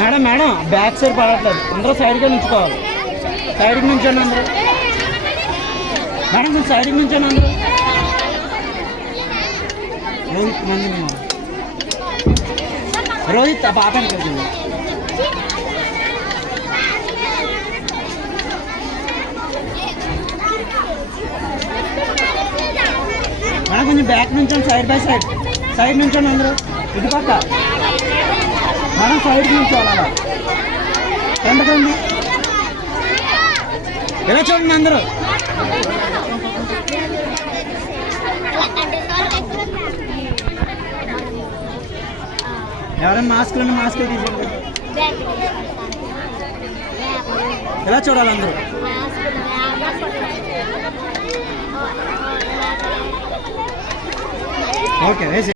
Madam madam back side పడట్లేదు, అందరూ సైడ్గా నుంచుకోవాలి. సైడ్కి నుంచండి అందరూ. మేడం కొంచెం సైడ్కి నుంచండి అందరూ. రోహిత్ మంది రోహిత్ పాపని కలిసింది. మేడం కొంచెం బ్యాక్ నుంచండి, సైడ్ బై సైడ్. సైడ్ నుంచండి అందరూ. ఇటు పక్క మేడం సైడ్కి నుంచోవాలి. అలా ఎంతకండి ఇలా చూడండి అందరూ. ఎవరైనా మాస్కులు మాస్క్ తీసుకోండి. ఎలా చూడాలి అందరూ. ఓకే వేసి